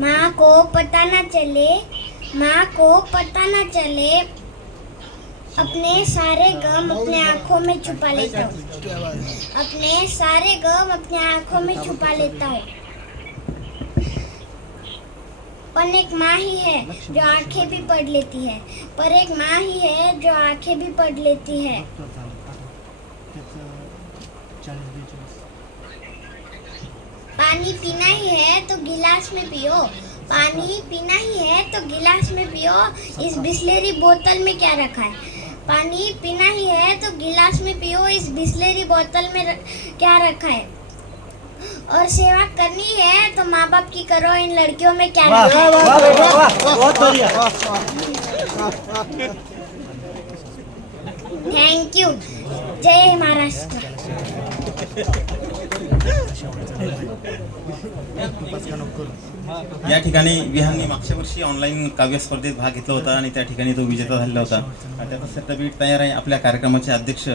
माँ को पता न चले, माँ को पता न चले, अपने सारे गम अपने आँखों में छुपा लेता हूँ। अपने सारे गम अपने आँखों में छुपा लेता हूँ। पर एक माँ ही है जो आँखें भी पढ़ लेती है। पर एक माँ ही है जो आँखें भी पढ़ लेती है। पानी पीना ही है तो गिलास में पियो। पानी पीना ही है तो गिलास में पियो। इस बिस्लेरी बोतल में क्या रखा है? पानी पीना ही है तो गिलास में पियो। इस बिस्लेरी बोतल में र- क्या रखा है? और सेवा करनी है तो माँ बाप की करो। इन लड़कियों में क्या रखा? है थैंक यू जय महाराष्ट्र या ठिकाणी विहाननी मागच्या वर्षी ऑनलाईन काव्य स्पर्धेत भाग घेतला होता आणि त्या ठिकाणी तो विजेता झालेला होता. त्याचा सर्टिफिकेट तयार आहे. आपल्या कार्यक्रमाचे अध्यक्ष